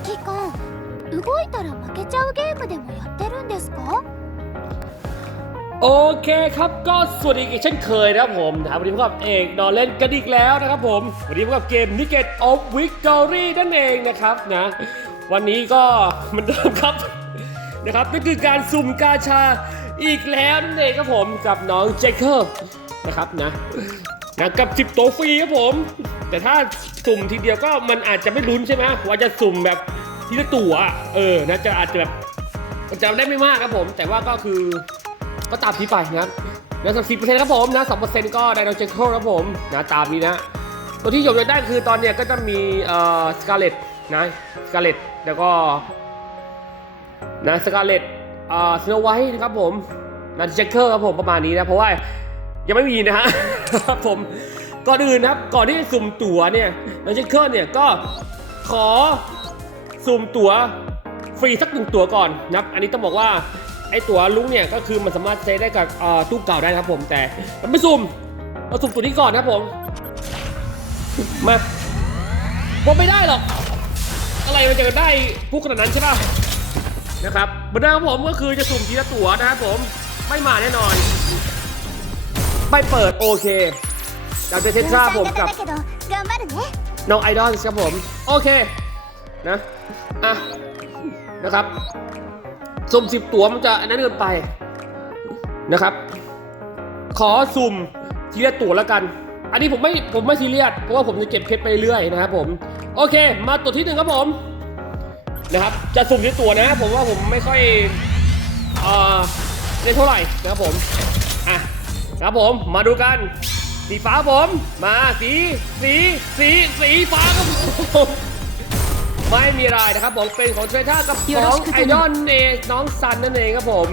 指揮官動いたら負けちゃうゲームでもやってるんですか โอเคครับก็สวัสดีอีกเช่นเคยนะครับผมนะครับวันนี้พบกับเอกนอนเล่นกันอีกแล้วนะครับผมวันนี้พบกับเกม n i g e t of Victory นั่นเองนะครับนะวันนี้ก็เหมือนเดิมครับนะครับนั่นคือการสุ่มกาชาอีกแล้วนั่นเองครับผมกับน้องเจคเกอร์นะครับนะ นะกับ 10 ตัวฟรีครับผม แต่ถ้าสุ่มทีเดียวก็มันอาจจะไม่ลุ้นใช่ไหมว่าจะสุ่มแบบทีละตัวเออนะจะอาจจะแบบจะได้ไม่มากครับผม แต่ว่าก็คือก็ตามที่ไปนะครับนะสักสิบเปอร์เซ็นต์ครับผมนะสองเปอร์เซ็นต์ก็ไดโนเจคโคครับผมนะตามนี้นะ ตัวที่หยกจะได้คือตอนเนี้ยก็จะมีเอ่อสกาเลตนะสกาเลตแล้วก็นะสกาเลตเอ่อสโนไวท์นะครับผมนะเจคเกอร์ครับผมประมาณนี้นะเพราะว่า ยังไม่มีนะฮะครับผมก่อนอื่นนะครับก่อนที่จะสุ่มตั๋วเนี่ยนะเจคเกอร์เนี่ยก็ขอสุ่มตั๋วฟรีสักหนึ่งตั๋วก่อนนะครับ อันนี้ต้องบอกว่าไอตั๋วลุงเนี่ยก็คือมันสามารถใช้ได้กับตู้เก่าได้ครับผมแต่มันไม่สุ่มเราสุ่มตั๋วนี้ก่อนนะครับผมมาผมไม่ได้หรอกอะไรมันจะได้พุกขนาดนั้นใช่ป่ะนะครับเหมือนเดิมครับผมก็คือจะสุ่มทีละตั๋วนะครับผมไม่มาแน่นอน ไปเปิดโอเคดาวเดเทตราผมกับน้องไอดอลครับผม โอเค นะ อะ นะครับสุ่มสิบตัวมันจะอันนั้นเกินไปนะครับ ขอสุ่มทีละตัวแล้วกัน อันนี้ผมไม่ผมไม่ซีเรียสเพราะว่าผมจะเก็บเพชรไปเรื่อยนะครับผมโอเค มาตัวที่หนึ่งครับผมนะครับ จะสุ่มที่ตัวนะ ผมว่าผมไม่ค่อยเอ่อได้เท่าไหร่นะครับผมอะ ครับผมมาดูกัน สีฟ้าผม มาสีสีสีสีฟ้าครับผมไม่มีอะไรนะครับผมเป็นของเทรท่ากับของไอดอลเอน้องซันนั่นเองครับผม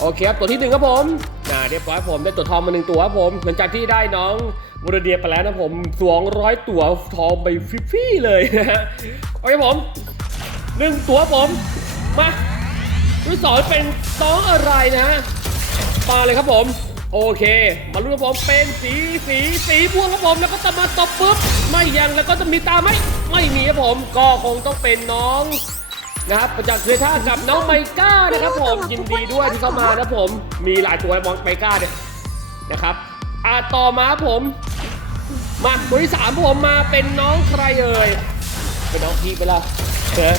โอเคครับตัวที่หนึ่งครับผมอ่าเรียบร้อยผมได้ตัวทองมาหนึ่งตัวครับผมหลังจากที่ได้น้องบูรเดียไปแล้วนะผม200ตัวทองไปฟรีๆเลยนะฮะโอเคผมหนึ่งตัวครับผมมาตัวที่สองเป็นน้องอะไรนะฮะมาเลยครับผม โอเค มาลุ้นครับผมเป็นสีสีสีม่วงครับผมแล้วก็จะมาตบปุ๊บไม่ยังแล้วก็จะมีตาไหมไม่มีครับผมก็คงต้องเป็นน้องนะครับประจักษ์เทท่ากับน้องไมก้านะครับผมยินดีด้วยที่เข้ามานะผม มีหลายตัวมองไมก้าเนี่ยนะครับอ่าต่อมาครับผม มาตัวที่สามผมมาเป็นน้องใครเอ่ยเป็นน้องพีไปและเออ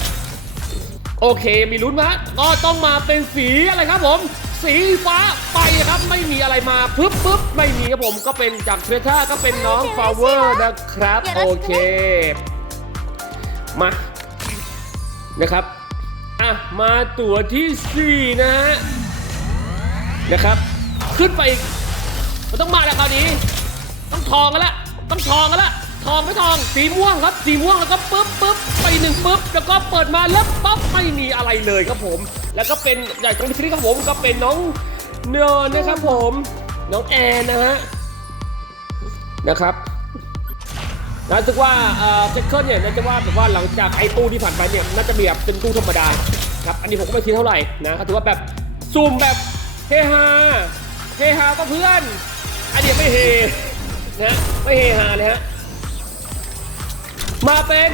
โอเคมีลุ้นนะก็ต้องมาเป็นสีอะไรครับผม สีฟ้าไปครับไม่มีอะไรมาปึ๊บปึ๊บไม่มีครับผมก็เป็นจากเทรท่าก็เป็นน้องฟลาเวอร์นะครับ โอเค มานะครับอะมาตัวที่สี่นะฮะนะครับ ขึ้นไปอีกมันต้องมาแล้วคราวนี้ ต้องทองกันละต้องทองกันละทองไม่ทองสีม่วงครับ สีม่วงแล้วก็ปึ๊บปึ๊บไปหนึ่งปึ๊บแล้วก็เปิดมาแล้วปั๊บไม่มีอะไรเลยครับผม แล้วก็เป็นใหญ่ของพิธีครับผมก็เป็นน้องเนยนะครับผม น้องแอนนะฮะนะครับนะรู้สึกว่าเอ่อเจคเกิลเนี่ยน่าจะว่าแบบว่าหลังจากไอ้ตู้ที่ผ่านไปเนี่ยน่าจะมีแบบเป็นตู้ธรรมดาครับอันนี้ผมก็ไม่คิดเท่าไหร่นะครับถือว่าแบบซูมแบบเฮฮาเฮฮาก็เพื่อนอันนี้ไม่เฮนะไม่เฮฮาเลยฮะ มาเป็น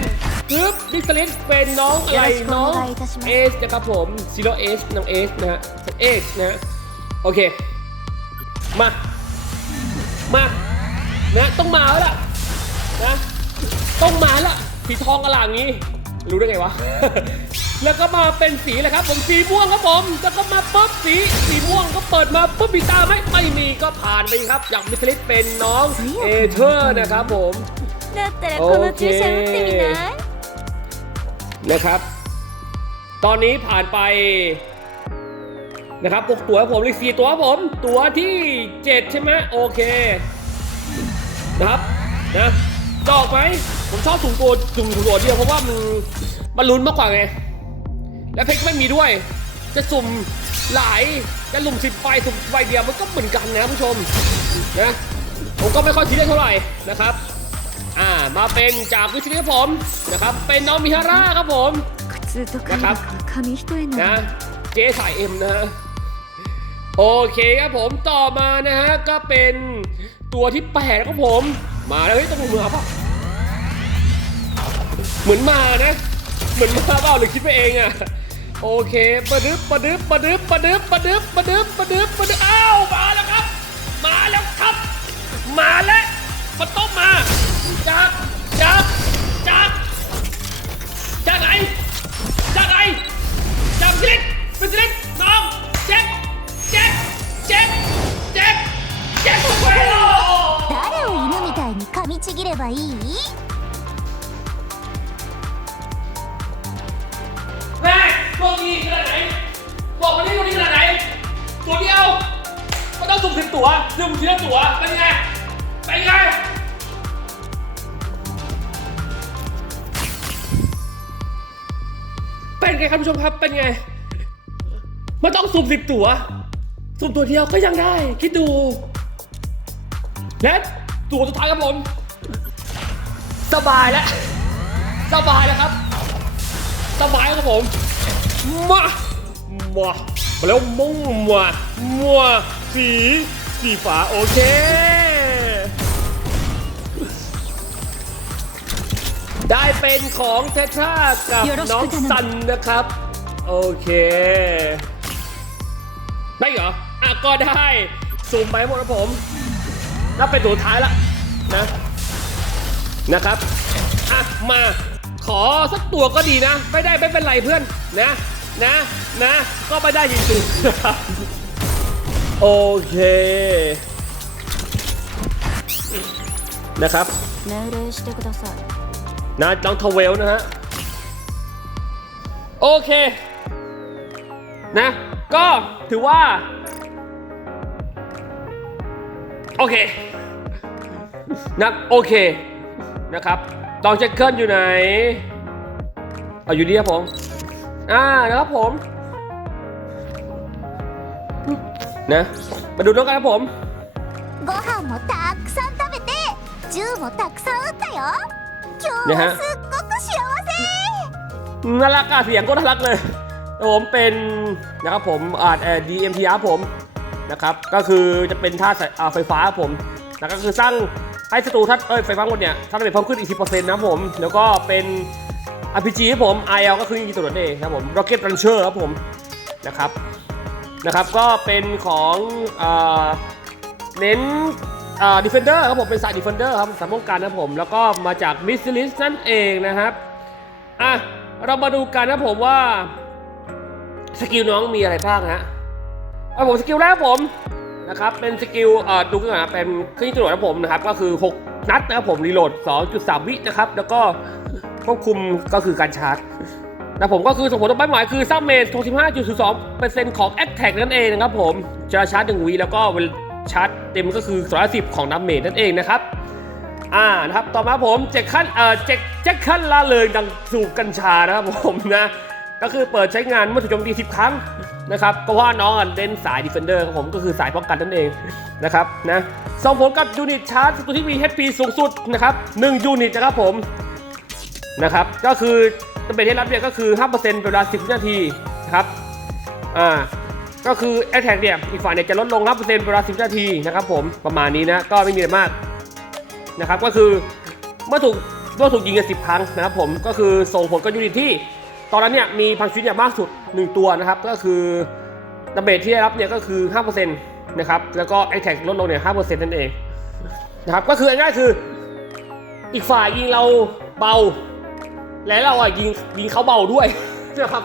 ปึ๊บดิสลิสเป็นน้องอะไรน้องเอสนะครับผมซีโรเอสน้องเอสนะฮะเอสนะฮะโอเค มา มานะต้องมาแล้วล่ะนะต้องมาละสีทองอลางนี้ รู้ได้ไงวะ แล้วก็มาเป็นสีเลยครับ ผมสีม่วงครับผมแล้วก็มาปุ๊บสีสีม่วงก็เปิดมาปุ๊บมีตาไหมไม่มีก็ผ่านไปครับ อย่างมิสลิสเป็นน้องเอเธอร์นะครับผม だったらこの注射打ってみない นะครับ ตอนนี้ผ่านไปนะครับหกตัวครับผมเหลยสี่ตัวครับผม ตัวที่เจ็ดใช่ไหมโอเค นะครับนะจะออกไหมผมชอบถุงตัวถุงถุงตัวเดียวเพราะว่ามันมันลุ้นมากกว่าไง และเพชรไม่มีด้วย จะสุ่มหลายจะหลุมสิบใบสุ่มใบเดียวมันก็เหมือนกันนะผู้ชมนะผมก็ไม่ค่อยซีเรียสเท่าไหร่นะครับ อ่ามาเป็นจากวิชิตครัผมนะครับเป็นน้องมิฮาร่าครับผมนะครับนะเจ๊สายเอ็มนะโอเคครับผมต่อมานะฮะก็เป็นตัวที่แปดครับผม มาแล้วเฮ้ยต้องมือเปล่าเหมือนมานะ เหมือนมาเปล่าหรือคิดไปเองอะโอเคปะดึ๊บปะดึ๊บปะดึ๊บปะดึ๊บปะดึ๊บปะดึ๊บปะดึ๊บปะดึ๊บอ้าวมาแล้วครับ มาแล้วครับ มาแล้วมันต้องมา จากจากจากจากไหนจากไหนจากสิลิกเป็นสิลิกน้องเจ็คเจ็คเจ็คเจ็คเจ็คไปแล้ว 誰を犬みたいに噛みちぎればいい แม่ตัวนี้ขนาดไหน บอกมาดิตัวนี้ขนาดไหน ตัวเดียวก็ต้องสุ่มสิบตัวสุ่มทีละตัว เป็นไง เป็นไง เป็นไงครับผู้ชมครับเป็นไงมันต้องสุ่มสิบตัวสุ่มตัวเดียวก็ยังได้ คิดดู และตัวสุดท้ายครับผมสบายแล้วสบายแล้วครับ สบายครับผมมามามาแล้วมุ่งมามาสีสีฟ้าโอเค ได้เป็นของเททรากับน้องซันนะครับ โอเค ได้เหรอ อ่ะ ก็ได้ซูมไปหมดแล้วผมนับเป็นตัวท้ายละนะ นะครับ อ่ะ มา ขอสักตัวก็ดีนะ ไม่ได้ไม่เป็นไรเพื่อน นะ นะ นะ ก็ไม่ได้จริงๆนะครับโอเค นะครับ 命令してください นะน้องทเวลนะฮะ โอเค นะ ก็ถือว่า โอเค นะ โอเค นะครับลองเช็คเคลื่อนอยู่ไหน เอาอยู่ดีครับผม อ่า นะครับผม นะ มาดูน้องกันครับผม ご飯もたくさん食べて銃もたくさん撃ったよ นะฮะน่ารักอะเสียงก็น่ารักเลยผมเป็นนะครับผมอ่า DMTR ผมนะครับก็คือจะเป็นท่าไฟฟ้าผมนะก็คือสร้างให้ศัตรูทัาเอ้ยไฟฟ้าหมดเนี่ยท่าระเบิดเพิ่มขึ้นอีกทีเปอร์เซ็นต์นะผม แล้วก็เป็น RPG ผม IL ก็คือยิงตัวนั่เองครับผม Rocket Launcher ครับผมนะครับนะครับก็เป็นของเน้น อ่าเน้นอ่า Defender ครับผมเป็นสาย Defender ครับสายป้องกันนะครับผม แล้วก็มาจาก m i s s i l i s นั่นเองนะครับอะเรามาดูกันนะผมว่าสกิลน้องมีอะไรบ้างฮะเอาผมสกิลแรกผมนะครับเป็นสกิลเอ่อดูกันนะเป็นเครื่องยิงจรวดนะผมนะครับก็คือ 6 นัดนะครับผมรีโหลด 2.3 วินะครับแล้วก็ควบคุมก็คือการชาร์จนะผมก็คือส่งผลต่อเป้าหมายคือสร้างเมจ65.02%ของ a t t a c นั่นเองนะครับผมจะชาร์จ 1 วิแล้วก็เชาร์จเต็มก็คือ 210 ของดาเมจนั่นเองนะครับ อ่านะครับ ต่อมาผมเจ็ดขั้นเอ่อเจ็ดเจ็ดขั้นละเลยดังสูบกัญชานะครับผมนะ ก็คือเปิดใช้งานเมื่อถูกโจมตี 10 ครั้งนะครับ ก็ว่าน้องเล่นสายดีเฟนเดอร์ครับผมก็คือสายป้องกันนั่นเองนะครับนะส่งผลกับยูนิตชาร์จตัวที่มี HP สูงสุดนะครับ1ยูนิตนะครับผมนะครับ ก็คือจำเป็นที่รับเนี่ยก็คือ 5%เป็นเวลา 10วินาทีนะครับ อ่า ก็คือแอตแทกเนี่ยอีกฝ่ายเนี่ยจะลดลง5%เปอร์เซ็นต์เวลา10วินาทีนะครับผมประมาณนี้นะก็ไม่มีอะไรมากนะครับก็คือเมื่อถูกเมื่อถูกยิงกันสิบครั้งนะครับผมก็คือส่งผลกับยูนิตที่ ตอนนั้นเนี่ยมีพังชีวิตอย่างมากสุด 1 ตัวนะครับก็คือดาเมจที่ได้รับเนี่ยก็คือ5%นะครับแล้วก็ไอแทกลดลงเนี่ย5%นั่นเองนะครับก็คือง่ายๆคืออีกฝ่ายยิงเราเบา และเราอะยิงยิงเขาเบาด้วยนะครับ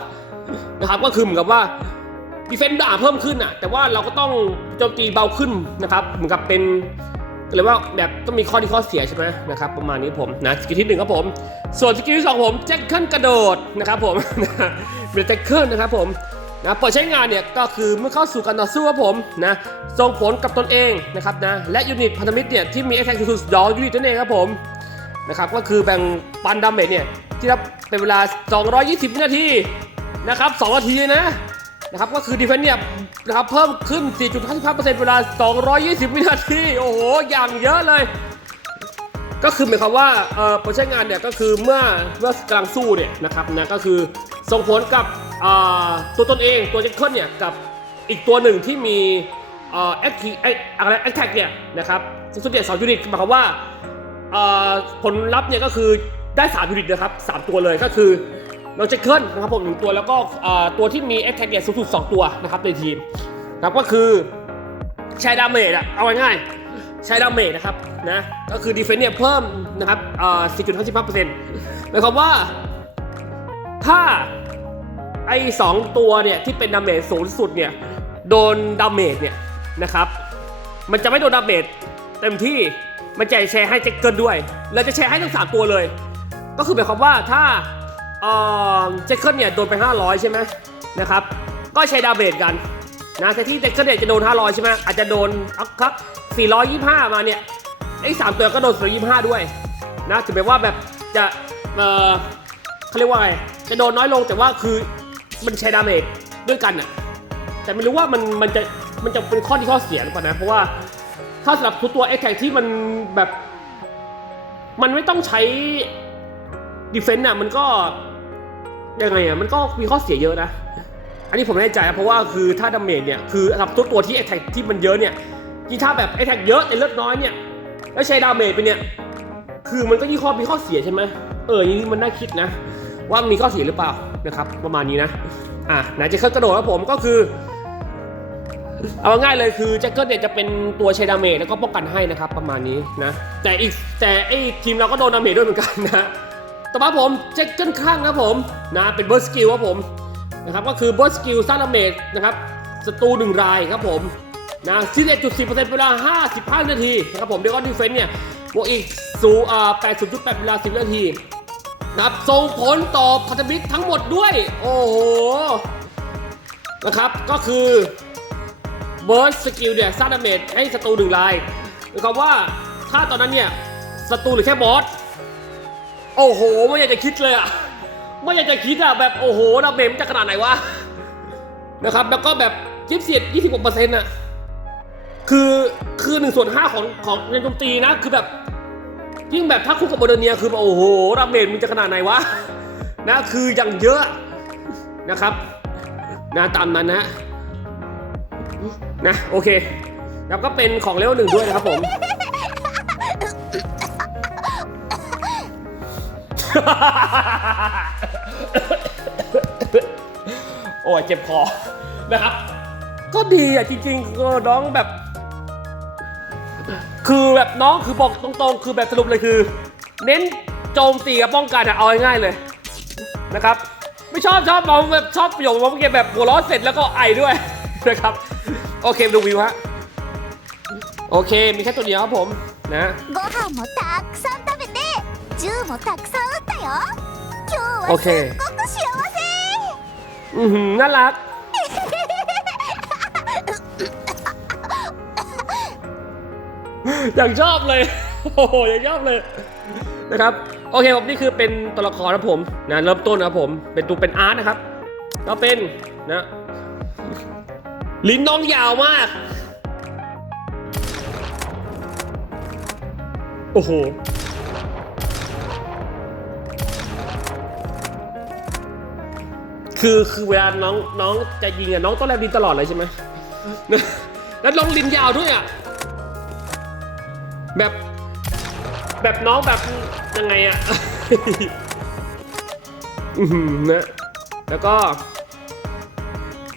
นะครับก็คือเหมือนกับว่า ดีเฟนต์ด่าเพิ่มขึ้นอะ แต่ว่าเราก็ต้องโจมตีเบาขึ้นนะครับ เหมือนกับเป็นเลยกว่าแบบต้องมีข้อดีข้อเสียใช่ไหมนะครับประมาณนี้ผมนะสกิลที่หนึ่งครับผม ส่วนสกิลที่สองผมแจ็คเกิลกระโดดนะครับผมเป็นแจ็คเกิลนะครับผมนะเปิดใช้งานเนี่ยก็คือเมื่อเข้าสู่การต่อสู้ครับผมนะส่งผลกับตนเองนะครับนะและยูนิตพันธมิตรเนี่ยที่มีแอคแท็กสูงสุดสอยูนิตนั่นเองครับผมนะครับก็คือแบ่งปันดาเมจเนี่ยที่รับเป็นเวลา 220 วินาทีนะครับ 2 นาทีนะ นะครับก็คือดีเฟนเนี่ยนะครับเพิ่มขึ้น 4.55%เวลา 220 วินาที โอ้โห อย่างเยอะเลย ก็คือหมายความว่าเอ่อผลใช้งานเนี่ยก็คือเมื่อเมื่อกำลังสู้เนี่ยนะครับนะก็คือส่งผลกับอ่าตัวตนเองตัวเจคเคิลเนี่ยกับอีกตัวหนึ่งที่มีเอ่อแอคทีอะไรแอคแท็กเนี่ยนะครับสูงสุดเนี่ยสองยูนิตหมายความว่าเอ่อผลลัพธ์เนี่ยก็คือได้3ยูนิตนะครับสามตัวเลยก็คือ น้องเจคเกิลนะครับผมหนึ่งตัวแล้วก็ตัวที่มีแอคแท็กเนี่ยสูงสุด2ตัวนะครับในทีมนะครับก็คือใช้ดาเมจอะเอาง่ายๆใช้ดาเมจนะครับนะก็คือดีเฟนเนี่ยเพิ่มนะครับอ่า4.55%หมายความว่า ถ้าไอ้สองตัวเนี่ยที่เป็นดาเมจสูงสุดเนี่ยโดนดาเมจเนี่ยนะครับมันจะไม่โดนดาเมจเต็มที่มันจะแชร์ให้เจคเกิลด้วย แล้วจะแชร์ให้ทั้งสามตัวเลย ก็คือหมายความว่าถ้า เอ่อเจคเกิลเนี่ยโดนไป 500 ใช่ไหมนะครับ ก็ใช้ดาเมจกันนะแต่ที่เจคเกิลเนี่ยจะโดน 500 ใช่ไหมอาจจะโดนอัพครับ 425 มาเนี่ยไอ้สามตัวก็โดน 425 ด้วยนะถึงแม้ว่าแบบจะเอ่อเขาเรียกว่าไงจะโดนน้อยลงแต่ว่าคือมันใช้ดาเมจด้วยกันอะแต่ไม่รู้ว่ามันมันจะมันจะเป็นข้อที่ข้อเสียหรือเปล่านะเพราะว่าถ้าสำหรับทุกตัวเอ็กแท็กที่มันแบบ มันไม่ต้องใช้ดีเฟนต์น่ะมันก็ ยังไงอะมันก็มีข้อเสียเยอะนะ อันนี้ผมไม่แน่ใจนะเพราะว่าคือถ้าดาเมจเนี่ยคือสำหรับตัวตัวที่แอ t แทกที่มันเยอะเนี่ยยิ่งถ้าแบบแอ t แทกเยอะแต่เลือดน้อยเนี่ยแล้วใช้ดาเมจไปเนี่ยคือมันก็ยิ่ข้อมีข้อเสียใช่ไหมเอออย่างนี้มันน่าคิดนะ ว่ามันมีข้อเสียหรือเปล่านะครับประมาณนี้นะอะไหนจะเข้ากระโดดแล้วผมก็คือเอาง่ายเลยคือแจ็คเกิลเนี่ยจะเป็นตัวใช้ดาเมจแล้วก็ป้องกันให้นะครับประมาณนี้นะแต่อีกแต่ไอทีมเราก็โดนดาเมจด้วยเหมือนกันนะ ต่อมาผมแจ็คเกิลข้างนะครับผมนะเป็นเบิร์สกิลครับผมนะครับก็คือเบิร์สกิลสร้างดาเมจนะครับศัตรูหนึ่งรายครับผมนะ11.4%เวลา55นาทีนะครับผมเดวก็ดีเฟนต์เนี่ยบวกอีกสูอ่า80.8เวลา10นาทีนะครับส่งผลต่อพันธมิตรทั้งหมดด้วย โอ้โหนะครับก็คือเบิร์ดสกิลเนี่ยสร้างดาเมจให้ศัตรูหนึ่งรายหมายความว่าถ้าตอนนั้นเนี่ยศัตรูหรือแค่บอส โอ้โห ไม่อยากจะคิดเลยอะไม่อยากจะคิดอะแบบโอ้โหดาเมมจะขนาดไหนวะนะครับ แล้วก็แบบยิบเสียดยี่สิบหกเปอร์เซ็นต์อะคือคือหนึ่งส่วนห้าของของเรนโจมตีนะ คือแบบยิ่งแบบถ้าคู่กับโมเดเนียคือโอ้โหดาเมจมันจะขนาดไหนวะนะคืออย่างเยอะนะครับนะตามนั้นนะนะโอเค แล้วก็เป็นของเลเวลหนึ่งด้วยนะครับผม โอ้ยเจ็บคอนะครับ ก็ดีอ่ะจริงๆก็น้องแบบ คือแบบน้องคือบอกตรงๆ คือแบบสรุปเลยคือ เน้นโจมตีกับป้องกันอะเอาง่ายๆเลยนะครับ ไม่ชอบชอบมองแบบชอบประโยคมองเมื่อกี้แบบหัวเร้อเสร็จแล้วก็ไอด้วย นะครับ โอเคมาดูวิวฮะโอเค มีแค่ตัวเดียวครับผมนะ ご飯もたくさん食べて銃 もたくさん撃ったよ今日はオッケーすっごく幸せ อือหือน่ารัก อย่างชอบเลย โอ้โหอย่างชอบเลยนะครับ โอเคผมนี่คือเป็นตัวละครนะผมนะเริ่มต้นนะครับผม เป็นตัวเป็นอาร์ตนะครับก็เป็นนะลิ้นน้องยาวมาก โอ้โห คือคือเวลาน้องน้องจะยิงอะน้องต้องแลบลิ้นตลอดเลยใช่ไหม แล้วน้องลิ้นยาวด้วยอะแบบ แบบน้องแบบยังไงอะ อือหือนะแล้วก็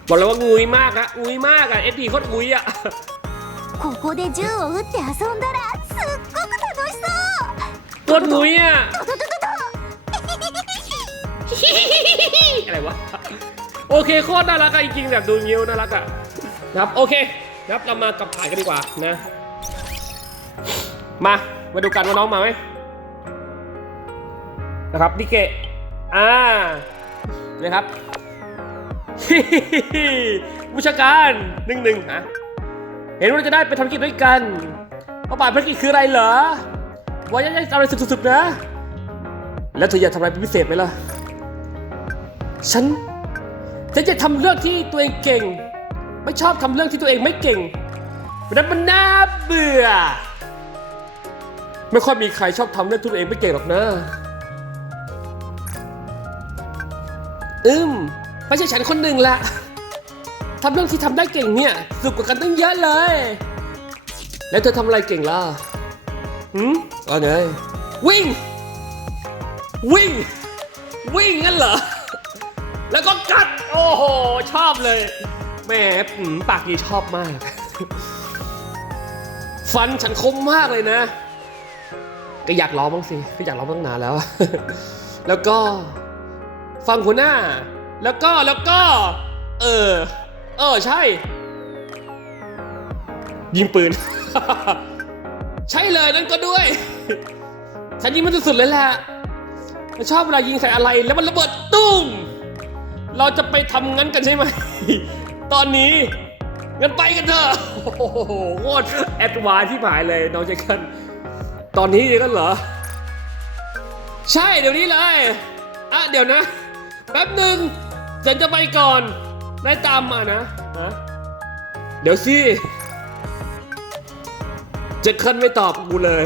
บอกเลยว่างุยมากอะงุยมากอะเอดีโคตรงุยอะ ここで銃を撃って遊んだらすっごく楽しそう โคตรงุยอะ ドドドドド อะไรวะ โอเคโคตรน่ารักอะจริงๆแบบดูเงี้ยวน่ารักอะนะครับโอเคนะครับเรามากับถ่ายกันดีกว่านะ มามาดูกันว่าน้องมาไหมนะครับดิเกะอ่านะครับผู้ชาการหนึ่งหนึ่งฮะเห็นว่าเราจะได้ไปทำธุรกิจด้วยกันเป้าหมาภารกิจคืออะไรเหรอว่าจะเอาอะไรสุดๆนะ แล้วเธออยากทำอะไรเป็นพิเศษไหมล่ะ ฉันฉันจะทำเรื่องที่ตัวเองเก่ง ไม่ชอบทำเรื่องที่ตัวเองไม่เก่งเพราะนั้นมันน่าเบื่อ ไม่ค่อยมีใครชอบทำเรื่องที่ตัวเองไม่เก่งหรอกนะอืมไม่ใช่ฉันคนหนึ่งละทำเรื่องที่ทำได้เก่งเนี่ยสุกกว่ากันตั้งเยอะเลย แล้วเธอทำอะไรเก่งล่ะหืมว่าไงวิ่ง วิ่ง วิ่งงั้นเหรอ แล้วก็กัด โอ้โห ชอบเลยแหมปากดีชอบมาก ฟันฉันคมมากเลยนะ ก็อยากร้องบ้างสิก็อยากร้องตั้งนานแล้ว แล้วก็ ฟังหัวหน้า แล้วก็แล้วก็ เออ เออใช่ ยิงปืน ใช่เลยนั่นก็ด้วย ฉันยิงมันสุดๆเลยแหละชอบเวลายิงใส่อะไรแล้วมันระเบิดตุ้ม เราจะไปทำงั้นกันใช่ไหม ตอนนี้งั้นไปกันเถอะ โอ้โหโคตรแอดวานที่หายเลยน้องเจคันตอนนี้กันเหรอ ใช่เดี๋ยวนี้เลยอะเดี๋ยวนะ แป๊บหนึ่งฉันจะไปก่อนได้ตามมานะฮะเดี๋ยวสิเจคันไม่ตอบกูเลย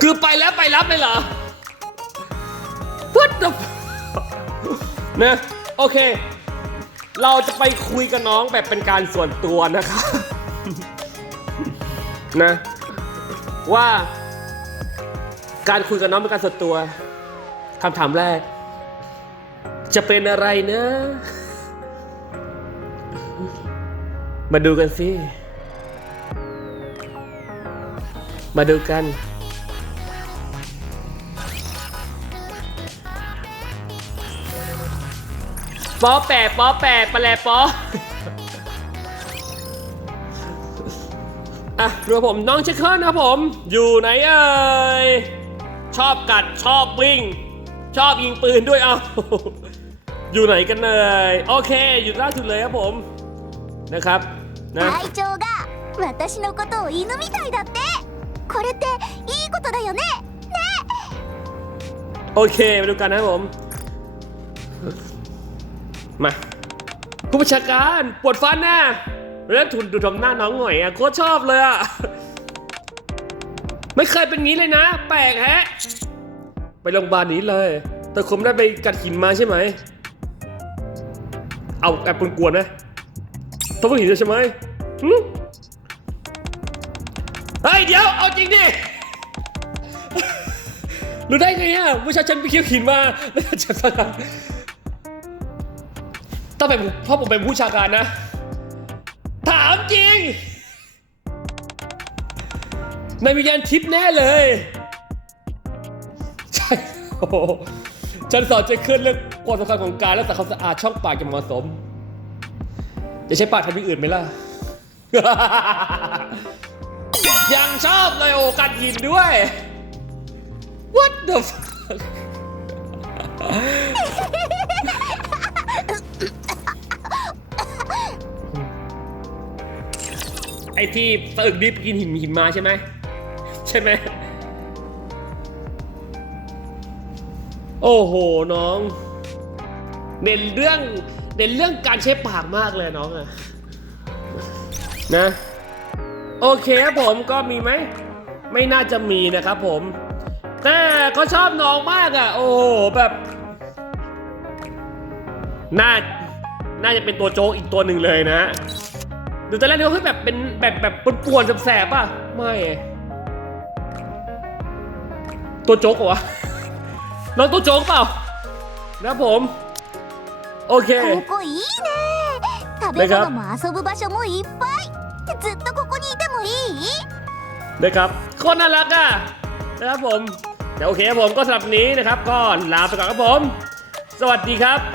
คือไปแล้วไปรับเลยเหรอ What the นะโอเค เราจะไปคุยกับน้องแบบเป็นการส่วนตัวนะครับนะว่าการคุยกับน้องเป็นการส่วนตัวคำถามแรก จะเป็นอะไรนะ มาดูกันสิ มาดูกัน ปอแปะปอแปะปะแลปอ อ่ะดูผมน้องเชคเคิลนะครับผม อยู่ไหนเอ่ย ชอบกัดชอบวิ่ง ชอบยิงปืนด้วยเอา อยู่ไหนกันเลย โอเค อยู่ล่าสุดเลยครับผม นะครับ นะ 隊長が私のことを犬みたいだってこれっていいことだよねね โอเค มาดูกันนะครับผม มาผู้บัญชาการปวดฟันนะแล้วทุนดูทำหน้าน้องหน่อยอะโคตรชอบเลยอะไม่เคยเป็นงี้เลยนะ แปลกแฮะ ไปโรงพยาบาลนี้เลย แต่คมได้ไปกัดหินมาใช่ไหม เอาแอบกวนๆนะต้องหินใช่ไหมหึเฮ้ยเดี๋ยว เอาจริงดิรู้ได้ไงอะผู้ชายฉันไปเคี้ยวหินมาแล้วจะ สกัดต้องเป็นเพราะผมเป็นผู้ชาการนะ ถามจริง ในวิญญาณทิพย์แน่เลย ใช่โอ้ฉันสอนเจะขึ้นเรื่องความสำคัญของการรักษาความสะอาดช่องปากอย่างเหมาะสม จะใช้ปากทำอย่างอื่นไหมล่ะ ยังชอบเลยโอกัดหินด้วย What the fuck ไอที่สะอึกดิบกินหินหินมาใช่ไหมใช่ไหมโอ้โหน้องเด่นเรื่องเด่นเรื่องการใช้ปากมากเลยน้องอะนะ โอเคครับผมก็มีไหมไม่น่าจะมีนะครับผม แต่เขาชอบน้องมากอะ่ะโอ้โหแบบน่าน่าจะเป็นตัวโจ๊กอีกตัวหนึ่งเลยนะดูตอนแรกนึกว่าแบบเป็น แบบแบบปวนๆแสบๆป่ะ ไม่ ตัวโจ๊กเหรอวะ น้องตัวโจ๊กเปล่า นะครับผม โอเค ここいいね食べ物も遊ぶ場所もいっぱいずっとここにいてもいい นะครับโคนน่ารักอ่ะนะครับผมแต่โอเคครับผมก็สำหรับนี้นะครับ ก็ลาไปก่อนครับผม สวัสดีครับ